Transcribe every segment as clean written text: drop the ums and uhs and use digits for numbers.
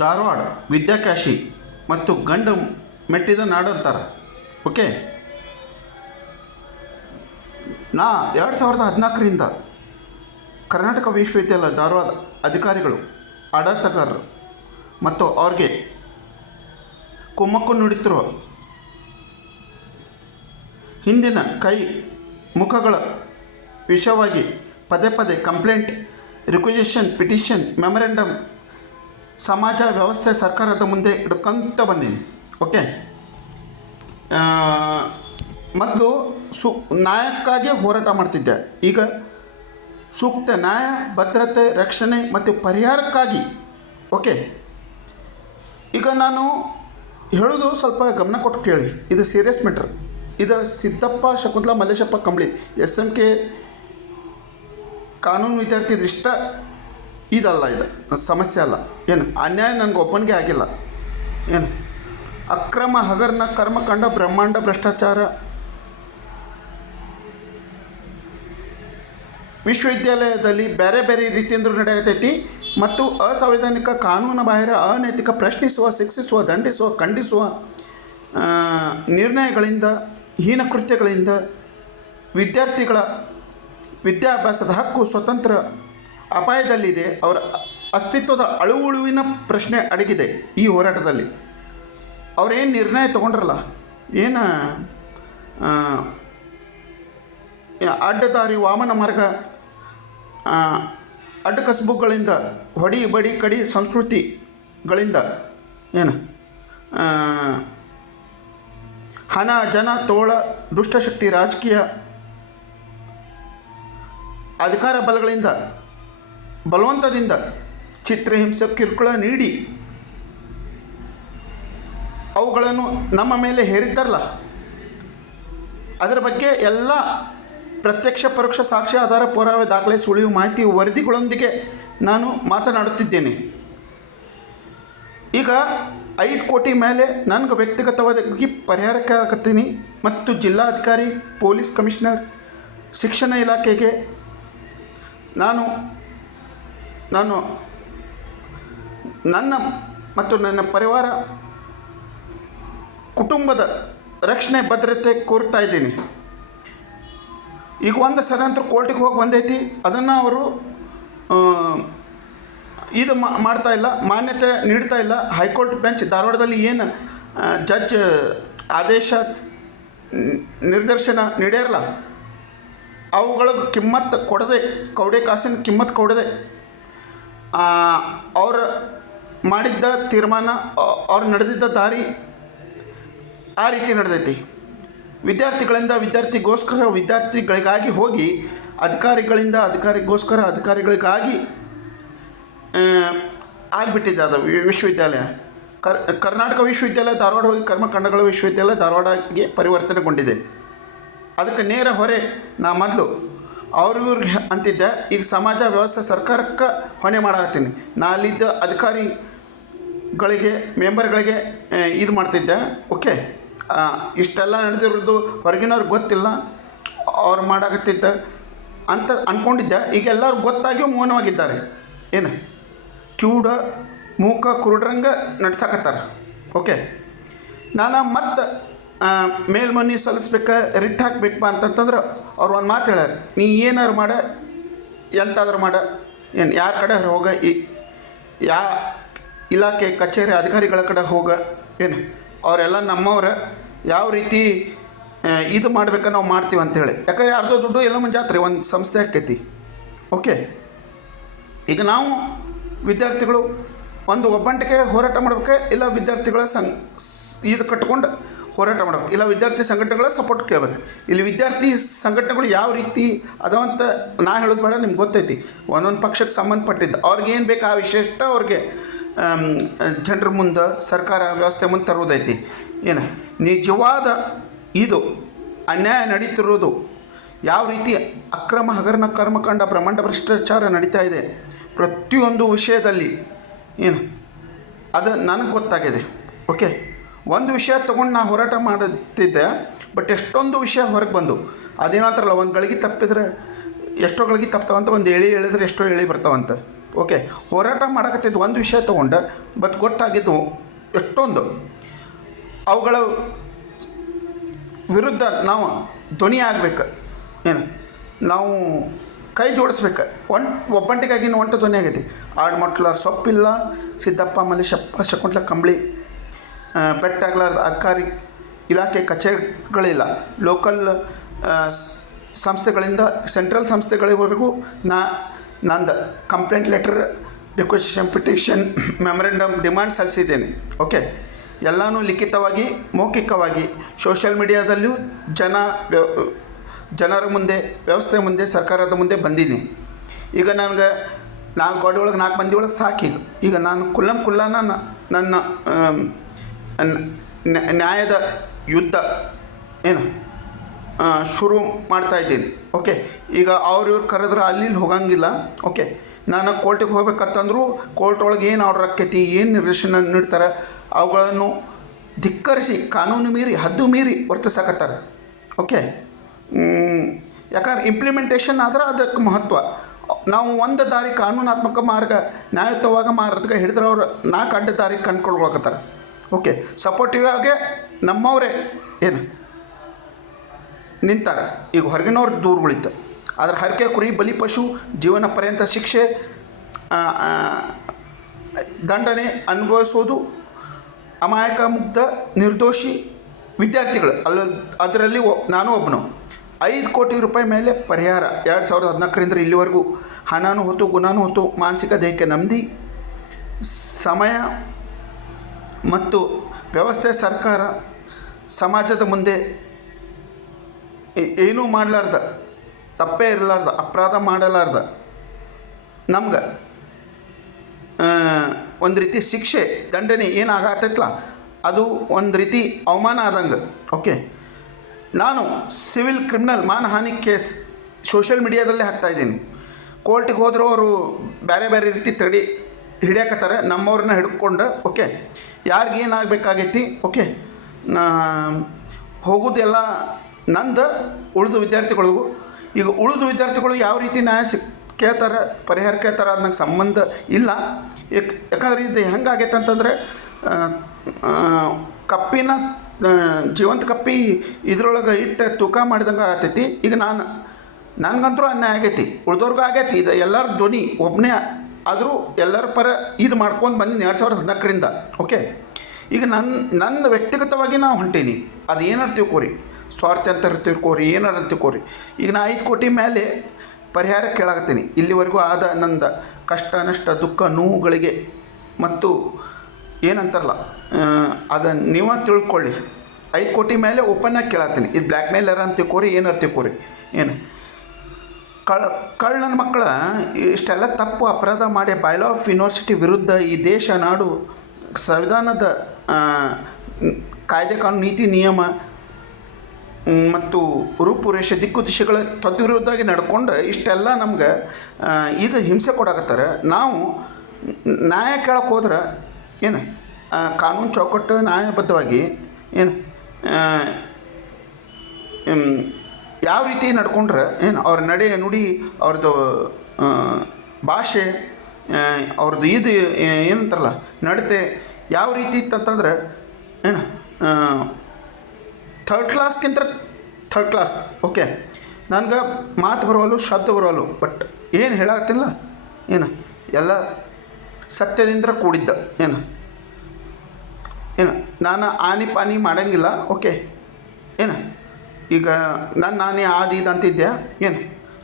ಧಾರವಾಡ ವಿದ್ಯಾಕಾಶಿ ಮತ್ತು ಗಂಡು ಮೆಟ್ಟಿದ ನಾಡು ಅಂತಾರೆ. ಓಕೆ, ನಾ 2014ರಿಂದ ಕರ್ನಾಟಕ ವಿಶ್ವವಿದ್ಯಾಲಯ ಧಾರವಾಡ ಅಧಿಕಾರಿಗಳು, ಆಡಳಿತಗಾರರು ಮತ್ತು ಅವ್ರಿಗೆ ಕುಮ್ಮಕ್ಕು ನೀಡುತ್ತಿರುವ ಹಿಂದಿನ ಕೈ ಮುಖಗಳ ವಿಷಯವಾಗಿ ಪದೇ ಪದೇ ಕಂಪ್ಲೇಂಟ್, ರಿಕ್ವೆಸಿಷನ್, ಪಿಟಿಷನ್, ಮೆಮೊರೆಂಡಮ್ ಸಮಾಜ ವ್ಯವಸ್ಥೆ ಸರ್ಕಾರದ ಮುಂದೆ ಇಡ್ಕೊಂತ ಬಂದೀನಿ. ಓಕೆ, ಮೊದಲು ನ್ಯಾಯಕ್ಕಾಗಿ ಹೋರಾಟ ಮಾಡ್ತಿದ್ದೆ. ಈಗ ಸೂಕ್ತ ನ್ಯಾಯ, ಭದ್ರತೆ, ರಕ್ಷಣೆ ಮತ್ತು ಪರಿಹಾರಕ್ಕಾಗಿ. ಓಕೆ, ಈಗ ನಾನು ಹೇಳೋದು ಸ್ವಲ್ಪ ಗಮನ ಕೊಟ್ಟು ಕೇಳಿ. ಇದು ಸೀರಿಯಸ್ ಮ್ಯಾಟ್ರ್. ಇದು ಸಿದ್ದಪ್ಪ ಶಕುಂತಲಾ ಮಲ್ಲೇಶಪ್ಪ ಕಂಬಳಿ SMK ಕಾನೂನು ವಿದ್ಯಾರ್ಥಿ ಇಷ್ಟ ಇದಲ್ಲ, ಇದು ಸಮಸ್ಯೆ ಅಲ್ಲ. ಏನು ಅನ್ಯಾಯ ನನಗೆ ಒಬ್ಬನಿಗೆ ಆಗಿಲ್ಲ. ಏನು ಅಕ್ರಮ ಹಗರಣ ಕರ್ಮಕಾಂಡ ಬ್ರಹ್ಮಾಂಡ ಭ್ರಷ್ಟಾಚಾರ ವಿಶ್ವವಿದ್ಯಾಲಯದಲ್ಲಿ ಬೇರೆ ಬೇರೆ ರೀತಿಯಿಂದ ನಡೆಯತೈತಿ ಮತ್ತು ಅಸಂವಿಧಾನಿಕ, ಕಾನೂನು ಬಾಹಿರ, ಅನೈತಿಕ, ಪ್ರಶ್ನಿಸುವ, ಶಿಕ್ಷಿಸುವ, ದಂಡಿಸುವ, ಖಂಡಿಸುವ ನಿರ್ಣಯಗಳಿಂದ, ಹೀನ ಕೃತ್ಯಗಳಿಂದ ವಿದ್ಯಾರ್ಥಿಗಳ ವಿದ್ಯಾಭ್ಯಾಸದ ಹಕ್ಕು, ಸ್ವತಂತ್ರ ಅಪಾಯದಲ್ಲಿದೆ. ಅವರ ಅಸ್ತಿತ್ವದ ಅಳುವಳುವಿನ ಪ್ರಶ್ನೆ ಅಡಗಿದೆ ಈ ಹೋರಾಟದಲ್ಲಿ. ಅವರೇನು ನಿರ್ಣಯ ತೊಗೊಂಡ್ರಲ್ಲ, ಏನು ಅಡ್ಡದಾರಿ, ವಾಮನ ಮಾರ್ಗ, ಅಡ್ಡಕಸಬುಗಳಿಂದ, ಹೊಡಿ ಬಡಿ ಕಡಿ ಸಂಸ್ಕೃತಿಗಳಿಂದ, ಏನು ಹಣ, ಜನ, ತೋಳ, ದುಷ್ಟಶಕ್ತಿ, ರಾಜಕೀಯ ಅಧಿಕಾರ ಬಲಗಳಿಂದ, ಬಲವಂತದಿಂದ ಚಿತ್ರಹಿಂಸೆ, ಕಿರುಕುಳ ನೀಡಿ ಅವುಗಳನ್ನು ನಮ್ಮ ಮೇಲೆ ಹೇರಿದ್ದಾರಲ್ಲ, ಅದರ ಬಗ್ಗೆ ಎಲ್ಲ ಪ್ರತ್ಯಕ್ಷ ಪರೋಕ್ಷ ಸಾಕ್ಷ್ಯ, ಆಧಾರ, ಪುರಾವೆ, ದಾಖಲೆ, ಸುಳಿವು, ಮಾಹಿತಿ, ವರದಿಗಳೊಂದಿಗೆ ನಾನು ಮಾತನಾಡುತ್ತಿದ್ದೇನೆ. ಈಗ 5 ಕೋಟಿ ಮೇಲೆ ನನಗೆ ವ್ಯಕ್ತಿಗತವಾಗಿ ಪರಿಹಾರಕ್ಕೆ ಆಗತ್ತೀನಿ ಮತ್ತು ಜಿಲ್ಲಾಧಿಕಾರಿ, ಪೊಲೀಸ್ ಕಮಿಷನರ್, ಶಿಕ್ಷಣ ಇಲಾಖೆಗೆ ನಾನು ನನ್ನ ಮತ್ತು ನನ್ನ ಪರಿವಾರ ಕುಟುಂಬದ ರಕ್ಷಣೆ, ಭದ್ರತೆ ಕೋರ್ತಾ ಇದ್ದೀನಿ. ಈಗ ಒಂದು ಸಲ ಅಂತೂ ಕೋರ್ಟಿಗೆ ಹೋಗಿ ಬಂದೈತಿ. ಅದನ್ನು ಅವರು ಇದು ಮಾಡ್ತಾ ಇಲ್ಲ, ಮಾನ್ಯತೆ ನೀಡ್ತಾ ಇಲ್ಲ. ಹೈಕೋರ್ಟ್ ಬೆಂಚ್ ಧಾರವಾಡದಲ್ಲಿ ಏನು ಜಡ್ಜ್ ಆದೇಶ ನಿರ್ದೇಶನ ನೀಡ್ಯಾರಲ್ಲ, ಅವುಗಳಿಗೆ ಕಿಮ್ಮತ್ತು ಕೊಡದೆ, ಕೌಡೆ ಕಾಸಿನ ಕಿಮ್ಮತ್ತು ಕೊಡದೆ ಅವರು ಮಾಡಿದ್ದ ತೀರ್ಮಾನ, ಅವ್ರು ನಡೆದಿದ್ದ ದಾರಿ ಆ ರೀತಿ ನಡೆದೈತಿ. ವಿದ್ಯಾರ್ಥಿಗಳಿಂದ ವಿದ್ಯಾರ್ಥಿಗೋಸ್ಕರ, ವಿದ್ಯಾರ್ಥಿಗಳಿಗಾಗಿ ಹೋಗಿ ಅಧಿಕಾರಿಗಳಿಗಾಗಿ ಆಗಿಬಿಟ್ಟಿದೆ ಅದು ವಿಶ್ವವಿದ್ಯಾಲಯ. ಕರ್ನಾಟಕ ವಿಶ್ವವಿದ್ಯಾಲಯ ಧಾರವಾಡ ಹೋಗಿ ಕರ್ಮಕಾಂಡಗಳ ವಿಶ್ವವಿದ್ಯಾಲಯ ಧಾರವಾಡಗೆ ಪರಿವರ್ತನೆಗೊಂಡಿದೆ. ಅದಕ್ಕೆ ನೇರ ಹೊರೆ ನಾ ಮೊದಲು ಅವ್ರಿಗೆ ಅಂತಿದ್ದೆ, ಈಗ ಸಮಾಜ ವ್ಯವಸ್ಥೆ ಸರ್ಕಾರಕ್ಕೆ ಹೊಣೆ ಮಾಡತ್ತೀನಿ. ನಾ ಅಲ್ಲಿದ್ದ ಅಧಿಕಾರಿಗಳಿಗೆ, ಮೆಂಬರ್ಗಳಿಗೆ ಇದು ಮಾಡ್ತಿದ್ದೆ. ಓಕೆ, ಇಷ್ಟೆಲ್ಲ ನಡೆದಿರೋದು ಹೊರಗಿನವ್ರಿಗೆ ಗೊತ್ತಿಲ್ಲ, ಅವ್ರು ಮಾಡಾಕತ್ತಿದ್ದ ಅಂತ ಅಂದ್ಕೊಂಡಿದ್ದೆ. ಈಗ ಎಲ್ಲರೂ ಗೊತ್ತಾಗಿಯೂ ಮೌನವಾಗಿದ್ದಾರೆ. ಏನು ಕಿವುಡ ಮೂಕ ಕುರುಡ್ರಂಗ ನಡ್ಸಕತ್ತಾರೆ. ಓಕೆ, ನಾನು ಮತ್ತೆ ಮೇಲ್ಮನಿ ಸಲ್ಲಿಸ್ಬೇಕು, ರಿಟ್ ಹಾಕ್ಬೇಕಪ್ಪ ಅಂತಂತಂದ್ರೆ ಅವ್ರು ಒಂದು ಮಾತು ಹೇಳ್ಯಾರ, ನೀ ಏನಾರು ಮಾಡ, ಎಂತಾದ್ರೂ ಮಾಡ, ಏನು ಯಾರ ಕಡೆ ಹೋಗ, ಯಾ ಇಲಾಖೆ ಕಚೇರಿ ಅಧಿಕಾರಿಗಳ ಕಡೆ ಹೋಗ, ಏನು ಅವರೆಲ್ಲ ನಮ್ಮವ್ರ, ಯಾವ ರೀತಿ ಇದು ಮಾಡ್ಬೇಕು ನಾವು ಮಾಡ್ತೀವಿ ಅಂಥೇಳಿ. ಯಾಕಂದ್ರೆ ಯಾರ್ದೋ ದುಡ್ಡು ಎಲ್ಲ ಮುಂಜಾತ್ರಿ ಒಂದು ಸಂಸ್ಥೆ ಆಕೈತಿ. ಓಕೆ, ಈಗ ನಾವು ವಿದ್ಯಾರ್ಥಿಗಳು ಒಂದು ಒಬ್ಬಂಟಿಗೆ ಹೋರಾಟ ಮಾಡ್ಬೇಕು, ಇಲ್ಲ ವಿದ್ಯಾರ್ಥಿಗಳ ಇದು ಕಟ್ಕೊಂಡು ಹೋರಾಟ ಮಾಡ್ಬೇಕು, ಇಲ್ಲ ವಿದ್ಯಾರ್ಥಿ ಸಂಘಟನೆಗಳ ಸಪೋರ್ಟ್ ಕೇಳಬೇಕು. ಇಲ್ಲಿ ವಿದ್ಯಾರ್ಥಿ ಸಂಘಟನೆಗಳು ಯಾವ ರೀತಿ ಅದಾವಂತ ನಾ ಹೇಳೋದು ಬೇಡ, ನಿಮ್ಗೆ ಗೊತ್ತೈತಿ. ಒಂದೊಂದು ಪಕ್ಷಕ್ಕೆ ಸಂಬಂಧಪಟ್ಟಿದ್ದು ಅವ್ರಿಗೇನು ಬೇಕು ಆ ವಿಶಿಷ್ಟ ಅವ್ರಿಗೆ ಜನರ ಮುಂದೆ, ಸರ್ಕಾರ ವ್ಯವಸ್ಥೆ ಮುಂದೆ ತರುವುದೈತಿ. ಏನು ನಿಜವಾದ ಇದು ಅನ್ಯಾಯ ನಡೀತಿರೋದು, ಯಾವ ರೀತಿ ಅಕ್ರಮ ಹಗರಣ ಕರ್ಮಕಾಂಡ ಬ್ರಹ್ಮಾಂಡ ಭ್ರಷ್ಟಾಚಾರ ನಡೀತಾ ಇದೆ ಪ್ರತಿಯೊಂದು ವಿಷಯದಲ್ಲಿ, ಏನು ಅದು ನನಗೆ ಗೊತ್ತಾಗಿದೆ. ಓಕೆ, ಒಂದು ವಿಷಯ ತೊಗೊಂಡು ನಾ ಹೋರಾಟ ಮಾಡುತ್ತಿದ್ದೆ, ಬಟ್ ಎಷ್ಟೊಂದು ವಿಷಯ ಹೊರಗೆ ಬಂದು ಅದೇನಂತಾರಲ್ಲ, ಒಂದು ಗಳಿಗೆ ತಪ್ಪಿದ್ರೆ ಎಷ್ಟೋ ಗಳಿಗೆ ತಪ್ತಾವಂತ, ಒಂದು ಎಳಿ ಎಳೆದ್ರೆ ಎಷ್ಟೋ ಎಳಿ ಬರ್ತಾವಂತ. ಓಕೆ, ಹೋರಾಟ ಮಾಡಕತ್ತಿದ್ದು ಒಂದು ವಿಷಯ ತೊಗೊಂಡು ಬಟ್ ಗೊತ್ತಾಗಿದ್ದು ಎಷ್ಟೊಂದು ಅವುಗಳ ವಿರುದ್ಧ ನಾವು ಧ್ವನಿ ಆಗಬೇಕು. ಏನು ನಾವು ಕೈ ಜೋಡಿಸ್ಬೇಕು. ಒಬ್ಬಂಟಿಗಾಗಿನ ಒಂಟು ಧ್ವನಿ ಆಗೈತಿ. ಆಡ್ಮಟ್ಲ ಸೊಪ್ಪಿಲ್ಲ, ಸಿದ್ದಪ್ಪ ಮಲೇಶಪ್ಪ ಶಕುಂಟ್ಲ ಕಂಬಳಿ, ಬೆಟ್ಟಾಗ್ಲಾರ್ದ ಅಧಿಕಾರಿ ಇಲಾಖೆ ಕಚೇರಿಗಳಿಲ್ಲ. ಲೋಕಲ್ ಸಂಸ್ಥೆಗಳಿಂದ ಸೆಂಟ್ರಲ್ ಸಂಸ್ಥೆಗಳವರೆಗೂ ನಂದು complaint letter, requisition, petition, memorandum, demand ಸಲ್ಲಿಸಿದ್ದೇನೆ. ಓಕೆ, ಎಲ್ಲನೂ ಲಿಖಿತವಾಗಿ, ಮೌಖಿಕವಾಗಿ, ಸೋಷಿಯಲ್ ಮೀಡಿಯಾದಲ್ಲಿಯೂ ಜನರ ಮುಂದೆ, ವ್ಯವಸ್ಥೆ ಮುಂದೆ, ಸರ್ಕಾರದ ಮುಂದೆ ಬಂದೀನಿ. ಈಗ ನನಗೆ 4 ಗೋಡೆ ಒಳಗೆ 4 ಮಂದಿ ಒಳಗೆ ಸಾಕೀಗ. ಈಗ ನಾನು ಕುಲ್ಲನ ನನ್ನ ನ್ಯಾಯದ ಯುದ್ಧ ಏನು ಶುರು ಮಾಡ್ತಾಯಿದ್ದೀನಿ. ಓಕೆ, ಈಗ ಇವ್ರು ಕರೆದ್ರೆ ಅಲ್ಲಿ ಹೋಗಂಗಿಲ್ಲ. ಓಕೆ, ನಾನು ಕೋರ್ಟಿಗೆ ಹೋಗ್ಬೇಕಂತಂದ್ರೂ ಕೋರ್ಟ್ ಒಳಗೆ ಏನು ಆರ್ಡರ್ ಆಕ್ಕೈತಿ, ಏನು ನಿರ್ದೇಶನ ನೀಡ್ತಾರೆ ಅವುಗಳನ್ನು ಧಿಕ್ಕರಿಸಿ, ಕಾನೂನು ಮೀರಿ, ಹದ್ದು ಮೀರಿ ವರ್ತಿಸಕತ್ತಾರೆ. ಓಕೆ, ಯಾಕಂದ್ರೆ ಇಂಪ್ಲಿಮೆಂಟೇಷನ್ ಆದ್ರೆ ಅದಕ್ಕೆ ಮಹತ್ವ. ನಾವು ಒಂದು ದಾರಿ ಕಾನೂನಾತ್ಮಕ ಮಾರ್ಗ, ನ್ಯಾಯಯುತವಾಗಿ ಮಾರ್ಗ ಹಿಡಿದ್ರೆ ಅವ್ರು 4 ಅಡ್ಡ ದಾರಿ ಕಂಡುಕೊಳ್ಬೇಕತ್ತಾರೆ. ಓಕೆ, ಸಪೋರ್ಟಿವ್ ಆಗಿ ನಮ್ಮವರೇ ಏನು ನಿಂತಾರೆ. ಈಗ ಹೊರಗಿನವ್ರು ದೂರುಗಳಿತ್ತು. ಆದರೆ ಹರಕೆ ಕುರಿ, ಬಲಿ ಪಶು, ಜೀವನ ಪರ್ಯಂತ ಶಿಕ್ಷೆ, ದಂಡನೆ ಅನುಭವಿಸೋದು, ಅಮಾಯಕ ಮುಗ್ಧ ನಿರ್ದೋಷಿ ವಿದ್ಯಾರ್ಥಿಗಳು ಅದರಲ್ಲಿ ನಾನು ಒಬ್ಬನು. 5 ಕೋಟಿ ರೂಪಾಯಿ ಮೇಲೆ ಪರಿಹಾರ 2014ರಿಂದ ಇಲ್ಲಿವರೆಗೂ. ಹಣನೂ ಹೊತ್ತು, ಗುಣನೂ ಹೊತ್ತು, ಮಾನಸಿಕ ದೇಹಕ್ಕೆ ನೆಮ್ಮದಿ, ಸಮಯ ಮತ್ತು ವ್ಯವಸ್ಥೆ, ಸರ್ಕಾರ, ಸಮಾಜದ ಮುಂದೆ ಏನೂ ಮಾಡಲಾರ್ದ, ತಪ್ಪೇ ಇರಲಾರ್ದ, ಅಪರಾಧ ಮಾಡಲಾರ್ದ ನಮ್ಗೆ ಒಂದು ರೀತಿ ಶಿಕ್ಷೆ, ದಂಡನೆ ಏನಾಗತ್ತೈತಲ್ಲ ಅದು ಒಂದು ರೀತಿ ಅವಮಾನ ಆದಂಗೆ. ಓಕೆ, ನಾನು ಸಿವಿಲ್ ಕ್ರಿಮಿನಲ್ ಮಾನಹಾನಿ ಕೇಸ್ ಸೋಷಿಯಲ್ ಮೀಡಿಯಾದಲ್ಲೇ ಹಾಕ್ತಾಯಿದ್ದೀನಿ. ಕೋರ್ಟಿಗೆ ಹೋದರೂ ಅವರು ಬೇರೆ ಬೇರೆ ರೀತಿ ಹಿಡಿಯಕತ್ತಾರೆ ನಮ್ಮವ್ರನ್ನ ಹಿಡ್ಕೊಂಡು. ಓಕೆ, ಯಾರಿಗೇನಾಗಬೇಕಾಗೈತಿ. ಓಕೆ, ಹೋಗೋದೆಲ್ಲ ನಂದು, ಉಳಿದ ವಿದ್ಯಾರ್ಥಿಗಳಿಗೂ. ಈಗ ಉಳಿದ ವಿದ್ಯಾರ್ಥಿಗಳು ಯಾವ ರೀತಿ ನ್ಯಾಯ ಕೇಳ್ತಾರೆ, ಪರಿಹಾರ ಕೇಳ್ತಾರೆ ಅದು ನಂಗೆ ಸಂಬಂಧ ಇಲ್ಲ. ಯಾಕಂದ್ರೆ ಇದು ಹೆಂಗಾಗೈತೆ ಅಂತಂದರೆ ಕಪ್ಪಿನ ಜೀವಂತ ಕಪ್ಪಿ ಇದ್ರೊಳಗೆ ಇಟ್ಟು ತೂಕ ಮಾಡಿದಂಗೆ ಆಗತೈತಿ. ಈಗ ನನಗಂತೂ ಅನ್ಯಾಯ ಆಗೈತಿ, ಉಳಿದವ್ರಿಗೂ ಆಗೈತಿ. ಇದು ಎಲ್ಲರ ಧ್ವನಿ ಒಬ್ಬನೇ ಆದರೂ ಎಲ್ಲರ ಪರ ಇದು ಮಾಡ್ಕೊಂಡು ಬಂದೀನಿ 2014ರಿಂದ. ಓಕೆ, ಈಗ ನನ್ನ ವ್ಯಕ್ತಿಗತವಾಗಿ ನಾವು ಹೊಂಟೀನಿ. ಅದು ಏನಾರು ತಿಳ್ಕೊರಿ, ಸ್ವಾರ್ಥ ಅಂತ ತಿಳ್ಕೊರಿ, ಏನಾರು ತಿಳ್ಕೊರಿ. ಈಗ ನಾ 5 ಕೋಟಿ ಮೇಲೆ ಪರಿಹಾರ ಕೇಳಾಕತ್ತೀನಿ. ಇಲ್ಲಿವರೆಗೂ ಆದ ನಂದ ಕಷ್ಟ, ನಷ್ಟ, ದುಃಖ, ನೋವುಗಳಿಗೆ ಮತ್ತು ಏನಂತಾರಲ್ಲ ಅದನ್ನು ನೀವು ತಿಳ್ಕೊಳ್ಳಿ. 5 ಕೋಟಿ ಮೇಲೆ ಓಪನ್ನಾಗಿ ಕೇಳತ್ತೀನಿ. ಇದು ಬ್ಲ್ಯಾಕ್ ಮೇಲರ್ ಅಂತ ತಿಳ್ಕೊರಿ, ಏನಾರು ತಿಳ್ಕೊರಿ. ಏನು ನನ್ನ ಮಕ್ಕಳ ಇಷ್ಟೆಲ್ಲ ತಪ್ಪು ಅಪರಾಧ ಮಾಡಿ ಬೈಲಾ ಆಫ್ ಯೂನಿವರ್ಸಿಟಿ ವಿರುದ್ಧ ಈ ದೇಶ, ನಾಡು, ಸಂವಿಧಾನದ ಕಾಯ್ದೆ ಕಾನೂನು, ನೀತಿ ನಿಯಮ ಮತ್ತು ರೂಪುರೇಷೆ, ದಿಕ್ಕು ದಿಶೆಗಳ ತದ್ವಿರುದ್ಧವಾಗಿ ನಡ್ಕೊಂಡು ಇಷ್ಟೆಲ್ಲ ನಮ್ಗೆ ಇದು ಹಿಂಸೆ ಕೊಡಾಕತ್ತಾರೆ. ನಾವು ನ್ಯಾಯ ಕೇಳಕ್ಕೆ ಹೋದ್ರೆ ಏನು ಕಾನೂನು ಚೌಕಟ್ಟು ನ್ಯಾಯಬದ್ಧವಾಗಿ ಏನು ಯಾವ ರೀತಿ ನಡ್ಕೊಂಡ್ರೆ ಏನು ಅವ್ರ ನಡೆ ನುಡಿ, ಅವ್ರದ್ದು ಭಾಷೆ, ಅವ್ರದ್ದು ಇದು ಏನಂತಾರಲ್ಲ ನಡತೆ ಯಾವ ರೀತಿ ಇತ್ತಂತಂದ್ರೆ ಏನು ಥರ್ಡ್ ಕ್ಲಾಸ್ಗಿಂತ ಥರ್ಡ್ ಕ್ಲಾಸ್. ಓಕೆ, ನನಗೆ ಮಾತು ಬರೋವಲ್ಲು, ಶಬ್ದ ಬರೋವಲ್ಲು, ಬಟ್ ಏನು ಹೇಳಾಕತ್ತಿಲ್ಲ ಏನು ಎಲ್ಲ ಸತ್ಯದಿಂದ ಕೂಡಿದ್ದ. ಏನು ನಾನು ಆನಿ ಪಾನಿ ಮಾಡೋಂಗಿಲ್ಲ. ಓಕೆ, ಏನು ಈಗ ನಾನೇ ಅದು ಇದು ಅಂತಿದ್ದೆ. ಏನು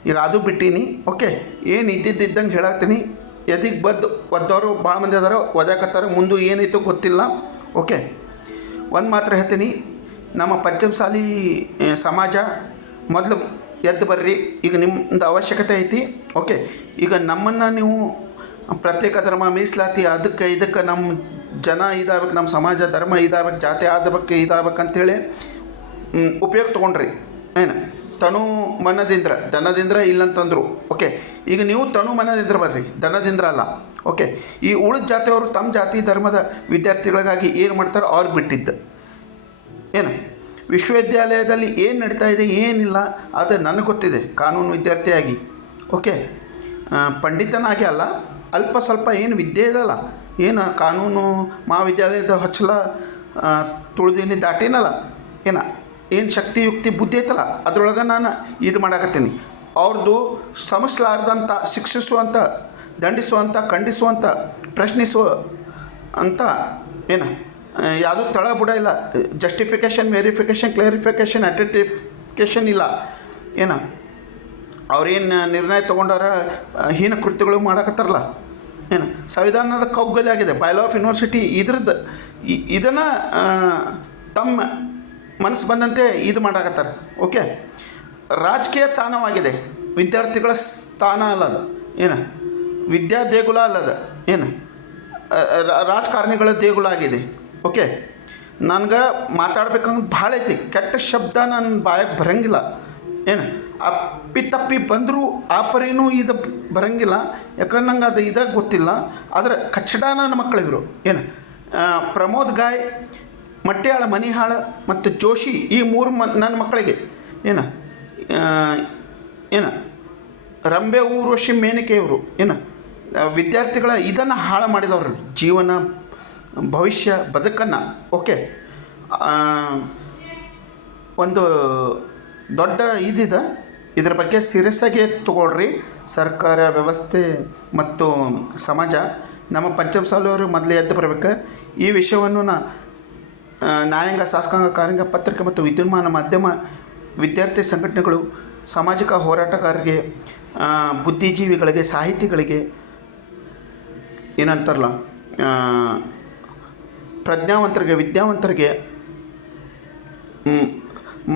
ಈಗ ಅದು ಬಿಟ್ಟೀನಿ. ಓಕೆ, ಏನು ಇದ್ದಿದ್ದಂಗೆ ಹೇಳಾಕ್ತೀನಿ. ಎದಿಗೆ ಒದ್ದವರು ಭಾಳ ಮಂದಿ ಅದಾರ, ಒದಾಕತ್ತಾರೆ. ಮುಂದೆ ಏನಿತ್ತು ಗೊತ್ತಿಲ್ಲ. ಓಕೆ, ಒಂದು ಮಾತ್ರ ಹೇಳ್ತೀನಿ, ನಮ್ಮ ಪಂಚಮಸಾಲಿ ಸಮಾಜ ಮೊದಲು ಎದ್ದು ಬರ್ರಿ. ಈಗ ನಿಮ್ಮದು ಅವಶ್ಯಕತೆ ಐತಿ. ಓಕೆ, ಈಗ ನಮ್ಮನ್ನು ನೀವು ಪ್ರತ್ಯೇಕ ಧರ್ಮ ಮೀಸಲಾತಿ ಅದಕ್ಕೆ ಇದಕ್ಕೆ ನಮ್ಮ ಜನ ಇದಾಗಬೇಕು, ನಮ್ಮ ಸಮಾಜ ಧರ್ಮ ಇದಾಗಬೇಕು, ಜಾತಿ ಆದಬೇಕು ಇದಾಗಬೇಕಂತೇಳಿ ಉಪಯೋಗ ತೊಗೊಂಡ್ರಿ. ಏನು ತನು ಮನದಿಂದ ದನದಿಂದ ಇಲ್ಲಂತಂದರು. ಓಕೆ, ಈಗ ನೀವು ತನು ಮನದಿಂದ ಬರ್ರಿ, ದನದಿಂದ ಅಲ್ಲ. ಓಕೆ, ಈ ಉಳಿದ ಜಾತಿಯವರು ತಮ್ಮ ಜಾತಿ ಧರ್ಮದ ವಿದ್ಯಾರ್ಥಿಗಳಿಗಾಗಿ ಏನು ಮಾಡ್ತಾರೆ ಅವ್ರಿಗೆ ಬಿಟ್ಟಿದ್ದು. ಏನು ವಿಶ್ವವಿದ್ಯಾಲಯದಲ್ಲಿ ಏನು ನಡೀತಾ ಇದೆ ಏನಿಲ್ಲ ಅದು ನನಗೆ ಗೊತ್ತಿದೆ ಕಾನೂನು ವಿದ್ಯಾರ್ಥಿಯಾಗಿ. ಓಕೆ, ಪಂಡಿತನಾಗಿ ಅಲ್ಲ, ಅಲ್ಪ ಸ್ವಲ್ಪ ಏನು ವಿದ್ಯೆ ಇದಲ್ಲ, ಏನು ಕಾನೂನು ಮಹಾವಿದ್ಯಾಲಯದ ಹೊಚ್ಚಲ ತುಳಿದೀನಿ ದಾಟೇನಲ್ಲ, ಏನು ಶಕ್ತಿ ಯುಕ್ತಿ ಬುದ್ಧಿ ಐತಲ್ಲ ಅದ್ರೊಳಗೆ ನಾನು ಇದು ಮಾಡಾಕತ್ತೀನಿ. ಅವ್ರದ್ದು ಸಮಸ್ಲಾರ್ದಂಥ ಶಿಕ್ಷಿಸುವಂಥ, ದಂಡಿಸುವಂಥ, ಖಂಡಿಸುವಂಥ, ಪ್ರಶ್ನಿಸುವ ಅಂತ ಯಾವುದೂ ತಳ ಬುಡ ಇಲ್ಲ. ಜಸ್ಟಿಫಿಕೇಷನ್, ವೆರಿಫಿಕೇಷನ್, ಕ್ಲಾರಿಫಿಕೇಷನ್, ಅಟೆಂಟಿಫಿಕೇಷನ್ ಇಲ್ಲ. ಅವ್ರೇನು ನಿರ್ಣಯ ತೊಗೊಂಡಾರ ಹೀನ ಕೃತ್ಯಗಳು ಮಾಡಕತ್ತಾರಲ್ಲ, ಸಂವಿಧಾನದ ಕೌಗಲ್ಯ ಆಗಿದೆ, ಬೈಲಾ ಆಫ್ ಯೂನಿವರ್ಸಿಟಿ ಇದ್ರದ್ದು ಇದನ್ನು ತಮ್ಮ ಮನಸ್ಸು ಬಂದಂತೆ ಇದು ಮಾಡಾಕತ್ತಾರೆ. ಓಕೆ, ರಾಜಕೀಯ ತಾಣವಾಗಿದೆ, ವಿದ್ಯಾರ್ಥಿಗಳ ಸ್ಥಾನ ಅಲ್ಲದ, ವಿದ್ಯಾ ದೇಗುಲ ಅಲ್ಲದ, ರಾಜಕಾರಣಿಗಳ ದೇಗುಲ ಆಗಿದೆ. ಓಕೆ, ನನಗೆ ಮಾತಾಡ್ಬೇಕಂದ್ರೆ ಭಾಳ ಐತಿ, ಕೆಟ್ಟ ಶಬ್ದ ನನ್ನ ಬಾಯಕ್ಕೆ ಬರೋಂಗಿಲ್ಲ. ಅಪ್ಪಿ ಬಂದರೂ ಆ ಪರಿನೂ ಇದು ಬರೋಂಗಿಲ್ಲ, ಯಾಕಂದ್ರೆ ನಂಗೆ ಅದು ಇದಾಗ ಗೊತ್ತಿಲ್ಲ. ಆದರೆ ಕಚ್ಚಡ ನನ್ನ ಮಕ್ಕಳಿವರು ಪ್ರಮೋದ್ ಗಾಯ್, ಮಟ್ಯಾಳ ಮನಿಹಾಳ ಮತ್ತು ಜೋಶಿ, ಈ ಮೂರು ನನ್ನ ಮಕ್ಕಳಿಗೆ ರಂಬೆ ಊರ್ವಶಿ ಮೇನಕೆಯವರು ವಿದ್ಯಾರ್ಥಿಗಳ ಇದನ್ನು ಹಾಳು ಮಾಡಿದವರು, ಜೀವನ ಭವಿಷ್ಯ ಬದುಕನ್ನು. ಓಕೆ, ಒಂದು ದೊಡ್ಡ ಇದಿದೆ, ಇದ್ರ ಬಗ್ಗೆ ಸೀರಿಯಸ್ಸಾಗಿ ತೊಗೊಳ್ರಿ ಸರ್ಕಾರ, ವ್ಯವಸ್ಥೆ ಮತ್ತು ಸಮಾಜ. ನಮ್ಮ ಪಂಚಮಸಾಲಿಯವರು ಮೊದಲೇ ಎದ್ದು ಬರಬೇಕು. ಈ ವಿಷಯವನ್ನು ನ್ಯಾಯಾಂಗ, ಶಾಸಕಾಂಗ, ಕಾರ್ಯಾಂಗ, ಪತ್ರಿಕೆ ಮತ್ತು ವಿದ್ಯುನ್ಮಾನ ಮಾಧ್ಯಮ, ವಿದ್ಯಾರ್ಥಿ ಸಂಘಟನೆಗಳು, ಸಾಮಾಜಿಕ ಹೋರಾಟಗಾರರಿಗೆ, ಬುದ್ಧಿಜೀವಿಗಳಿಗೆ, ಸಾಹಿತಿಗಳಿಗೆ, ಏನಂತಾರಲ್ಲ ಪ್ರಜ್ಞಾವಂತರಿಗೆ, ವಿದ್ಯಾವಂತರಿಗೆ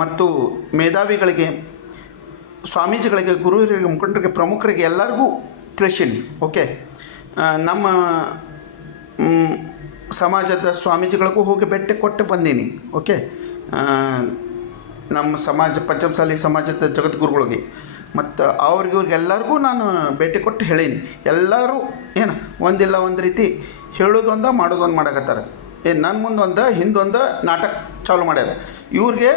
ಮತ್ತು ಮೇಧಾವಿಗಳಿಗೆ, ಸ್ವಾಮೀಜಿಗಳಿಗೆ, ಗುರುವರಿಗೆ, ಮುಖಂಡರಿಗೆ, ಪ್ರಮುಖರಿಗೆ ಎಲ್ಲರಿಗೂ ತಿಳಿಸೀನಿ. ಓಕೆ, ನಮ್ಮ ಸಮಾಜದ ಸ್ವಾಮೀಜಿಗಳಿಗೂ ಹೋಗಿ ಭೇಟಿ ಕೊಟ್ಟು ಬಂದೀನಿ. ಓಕೆ, ನಮ್ಮ ಸಮಾಜ ಪಂಚಮಸಾಲಿ ಸಮಾಜದ ಜಗದ್ಗುರುಗಳಿಗೆ ಮತ್ತು ಅವ್ರಿಗೆಲ್ಲರಿಗೂ ನಾನು ಭೇಟಿ ಕೊಟ್ಟು ಹೇಳೀನಿ. ಎಲ್ಲರೂ ಒಂದಿಲ್ಲ ಒಂದು ರೀತಿ ಹೇಳೋದೊಂದು ಮಾಡೋದೊಂದು ಮಾಡಕತ್ತಾರೆ. ನನ್ನ ಮುಂದೊಂದು ಹಿಂದೊಂದು ನಾಟಕ ಚಾಲು ಮಾಡ್ಯಾರ. ಇವ್ರಿಗೆ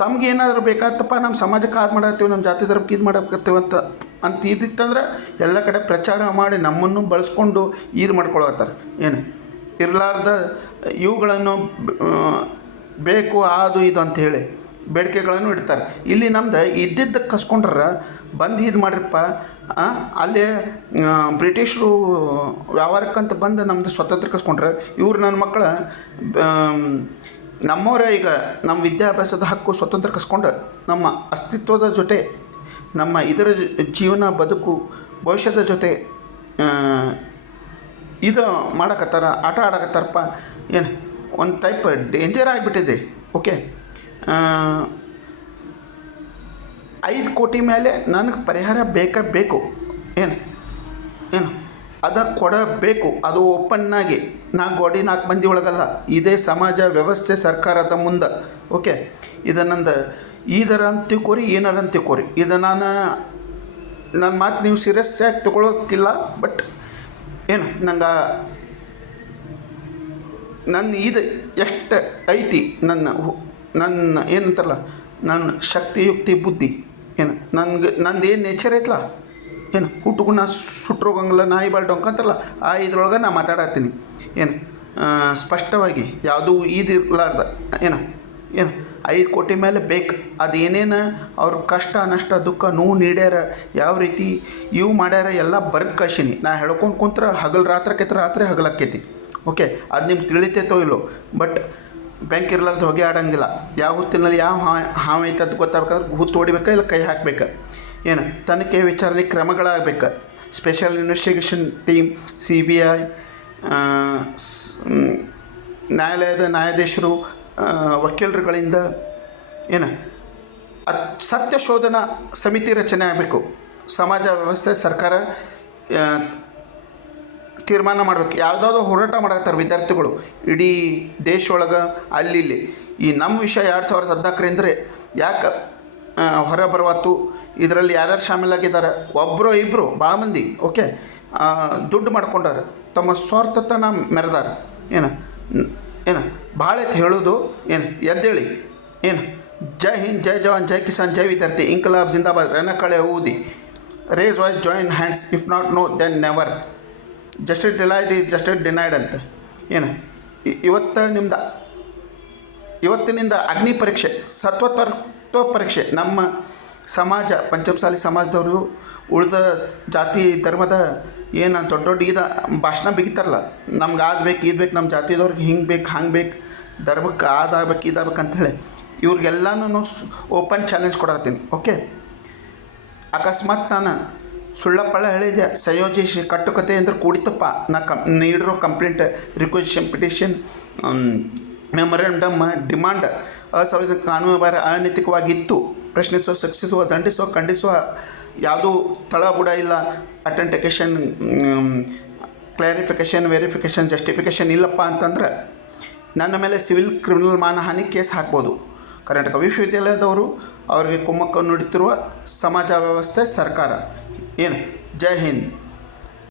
ತಮ್ಗೇನಾದರೂ ಬೇಕಾತಪ್ಪ, ನಮ್ಮ ಸಮಾಜಕ್ಕೆ ಅದು ಮಾಡತ್ತೀವಿ, ನಮ್ಮ ಜಾತಿ ಧರ್ಮಕ್ಕೆ ಇದು ಮಾಡಕತ್ತೀವಿ ಅಂತ ಇದಿತ್ತಂದ್ರೆ ಎಲ್ಲ ಕಡೆ ಪ್ರಚಾರ ಮಾಡಿ ನಮ್ಮನ್ನು ಬಳಸ್ಕೊಂಡು ಇದು ಮಾಡ್ಕೊಳತ್ತಾರೆ. ಇರಲಾರ್ದ ಇವುಗಳನ್ನು ಬೇಕು ಅದು ಇದು ಅಂಥೇಳಿ ಬೇಡಿಕೆಗಳನ್ನು ಇಡ್ತಾರೆ. ಇಲ್ಲಿ ನಮ್ದು ಇದ್ದಿದ್ದಕ್ಕೆ ಕಸ್ಕೊಂಡ್ರೆ ಬಂದು ಇದು ಮಾಡ್ರಿಪ್ಪ. ಅಲ್ಲೇ ಬ್ರಿಟಿಷರು ವ್ಯವಹಾರಕ್ಕಂತ ಬಂದು ನಮ್ಮದು ಸ್ವತಂತ್ರ ಕಸ್ಕೊಂಡ್ರೆ ಇವ್ರು ನನ್ನ ಮಕ್ಕಳು ನಮ್ಮವರೇ ಈಗ ನಮ್ಮ ವಿದ್ಯಾಭ್ಯಾಸದ ಹಕ್ಕು ಸ್ವತಂತ್ರ ಕಸ್ಕೊಂಡು ನಮ್ಮ ಅಸ್ತಿತ್ವದ ಜೊತೆ, ನಮ್ಮ ಇದರ ಜೀವನ ಬದುಕು ಭವಿಷ್ಯದ ಜೊತೆ ಇದು ಮಾಡಕತ್ತಾರ, ಆಟ ಆಡಕತ್ತಾರಪ್ಪ. ಒಂದು ಟೈಪ್ ಡೇಂಜರ್ ಆಗಿಬಿಟ್ಟಿದೆ. ಓಕೆ, 5 ಕೋಟಿ ಮೇಲೆ ನನಗೆ ಪರಿಹಾರ ಬೇಕು. ಅದು ಕೊಡಬೇಕು, ಅದು ಓಪನ್ನಾಗಿ 4 ಮಂದಿ ಒಳಗಲ್ಲ, ಇದೇ ಸಮಾಜ ವ್ಯವಸ್ಥೆ ಸರ್ಕಾರದ ಮುಂದೆ. ಓಕೆ, ಇದು ನಂದು ಈದರ ಅಂತ ತಿಳ್ಕೊರಿ, ಏನಾರ ಅಂತ ತಿಳ್ಕೊರಿ. ಇದು ನನ್ನ ಮಾತು ನೀವು ಸೀರಿಯಸ್ಸಾಗಿ ತೊಗೊಳೋಕ್ಕಿಲ್ಲ. ಬಟ್ ನಂಗೆ ನನ್ನ ಇದು ಎಷ್ಟು ಐತಿ, ನನ್ನ ಏನಂತಾರಲ್ಲ, ನನ್ನ ಶಕ್ತಿ ಯುಕ್ತಿ ಬುದ್ಧಿ ನಂದೇನು ನೇಚರ್ ಐತಲ್ಲ, ಹುಟ್ಟುಗುಣ ಸುಟ್ರೋಗಂಗಿಲ್ಲ, ನಾಯಿ ಬಾಳ್ ಡೊಂಕ ಅಂತಾರಲ್ಲ, ಆ ಇದ್ರೊಳಗೆ ನಾ ಮಾತಾಡತ್ತೀನಿ. ಸ್ಪಷ್ಟವಾಗಿ ಯಾವುದೂ ಇದಿರ್ಲಾರ್ದ 5 ಕೋಟಿ ಮೇಲೆ ಬೇಕು. ಅದೇನೇನು ಅವ್ರ ಕಷ್ಟ ನಷ್ಟ ದುಃಖ ನೋವು ನೀಡ್ಯಾರ, ಯಾವ ರೀತಿ ಇವು ಮಾಡ್ಯಾರ ಎಲ್ಲ ಬರೆದು ಕಳ್ಸೀನಿ. ನಾ ಹೇಳ್ಕೊಂಡು ಕುಂತ್ರೆ ಹಗಲು ರಾತ್ರಿ ಹಗಲಕ್ಕೈತಿ. ಓಕೆ, ಅದು ನಿಮ್ಗೆ ತಿಳಿತೈತೋ ಇಲ್ಲೋ, ಬಟ್ ಬ್ಯಾಂಕ್ ಇರ್ಲಾರ್ದು ಹೊಗೆ ಆಡೋಂಗಿಲ್ಲ. ಯಾವ ಹುತ್ತಿನಲ್ಲಿ ಯಾವ ಹಾವು ಐತೆ ಅಂತ ಗೊತ್ತಾಗಬೇಕಾದ್ರೆ ಹುತ್ತು ಹೊಡಿಬೇಕಾ, ಇಲ್ಲ ಕೈ ಹಾಕಬೇಕಾ, ತನಿಖೆ ವಿಚಾರಣೆ ಕ್ರಮಗಳಾಗಬೇಕು. ಸ್ಪೆಷಲ್ ಇನ್ವೆಸ್ಟಿಗೇಷನ್ ಟೀಮ್, CBI, ನ್ಯಾಯಾಲಯದ ನ್ಯಾಯಾಧೀಶರು, ವಕೀಲರುಗಳಿಂದ ಸತ್ಯ ಶೋಧನಾ ಸಮಿತಿ ರಚನೆ ಆಗಬೇಕು. ಸಮಾಜ ವ್ಯವಸ್ಥೆ ಸರ್ಕಾರ ತೀರ್ಮಾನ ಮಾಡಬೇಕು. ಯಾವುದಾದ್ರು ಹೋರಾಟ ಮಾಡತ್ತಾರೆ ವಿದ್ಯಾರ್ಥಿಗಳು ಇಡೀ ದೇಶ ಒಳಗೆ ಅಲ್ಲಿ ಈ ನಮ್ಮ ವಿಷಯ 2014 ಯಾಕೆ ಹೊರ ಬರವತ್ತು, ಇದರಲ್ಲಿ ಯಾರ್ಯಾರು ಶಾಮೀಲಾಗಿದ್ದಾರೆ, ಒಬ್ಬರು ಇಬ್ಬರು ಭಾಳ ಮಂದಿ. ಓಕೆ, ದುಡ್ಡು ಮಾಡ್ಕೊಂಡಾರೆ, ತಮ್ಮ ಸ್ವಾರ್ಥತನ ಮೆರೆದಾರ. ಭಾಳ ಐತೆ ಹೇಳೋದು. ಎದ್ದೇಳಿ ಜೈ ಹಿಂದ್, ಜೈ ಜವಾನ್, ಜೈ ಕಿಸಾನ್, ಜೈ ವಿದ್ಯಾರ್ಥಿ, ಇಂಕಲಾಬ್ ಜಿಂದಾಬಾದ್, ರಣಕಳೆ ಊದಿ, raise voice, join hands, if not now then never. Justice delayed is justice denied ಅಂತ ಏನು ಇವತ್ತಿನಿಂದ ಅಗ್ನಿ ಪರೀಕ್ಷೆ ಸತ್ವತತ್ವ ಪರೀಕ್ಷೆ ನಮ್ಮ ಸಮಾಜ ಪಂಚಮಸಾಲಿ ಸಮಾಜದವರು ಉಳಿದ ಜಾತಿ ಧರ್ಮದ ಏನು ದೊಡ್ಡ ದೊಡ್ಡ ಭಾಷಣ ಬಿಗಿತಾರಲ್ಲ, ನಮ್ಗೆ ಅದು ಬೇಕು ಇದು ಬೇಕು, ನಮ್ಮ ಜಾತಿದವ್ರಿಗೆ ಹಿಂಗೆ ಬೇಕು ಹಂಗೆ ಬೇಕು, ಧರ್ಮಕ್ಕೆ ಅದಾಗಬೇಕು ಇದಾಗಬೇಕು ಅಂಥೇಳಿ ಇವ್ರಿಗೆಲ್ಲನೂ ಓಪನ್ ಚಾಲೆಂಜ್ ಕೊಡತ್ತೀನಿ. ಓಕೆ, ಅಕಸ್ಮಾತ್ ನಾನು ಸುಳ್ಳಪ್ಪಳ ಹೇಳಿದೆ ಸಂಯೋಜಿಸಿ ಕಟ್ಟುಕತೆ ಅಂದ್ರೆ ಕೂಡಿತಪ್ಪ ನೀಡಿರೋ ಕಂಪ್ಲೇಂಟ್ ರಿಕ್ವೆಸಿಷನ್ ಪಿಟಿಷನ್ ಮೆಮೊರಂಡಮ್ ಡಿಮಾಂಡ್ ಅಸಂವಿಧಾನಿಕ ಕಾನೂನುಬಾಹಿರ ಅನೈತಿಕವಾಗಿತ್ತು, ಪ್ರಶ್ನಿಸುವ ಶಿಕ್ಷಿಸುವ ದಂಡಿಸುವ ಖಂಡಿಸುವ ಯಾವುದೂ ತಳಬುಡ ಇಲ್ಲ, ಅಥೆಂಟಿಕೇಷನ್ ಕ್ಲಾರಿಫಿಕೇಷನ್ ವೆರಿಫಿಕೇಷನ್ ಜಸ್ಟಿಫಿಕೇಷನ್ ಇಲ್ಲಪ್ಪ ಅಂತಂದ್ರೆ ನನ್ನ ಮೇಲೆ ಸಿವಿಲ್ ಕ್ರಿಮಿನಲ್ ಮಾನಹಾನಿ ಕೇಸ್ ಹಾಕ್ಬೋದು. ಕರ್ನಾಟಕ ವಿಶ್ವವಿದ್ಯಾಲಯದವರು ಅವರಿಗೆ ಕುಮ್ಮಕ್ಕು ನೀಡುತ್ತಿರುವ ಸಮಾಜ ವ್ಯವಸ್ಥೆ ಸರ್ಕಾರ ಏನು. ಜೈ ಹಿಂದ್.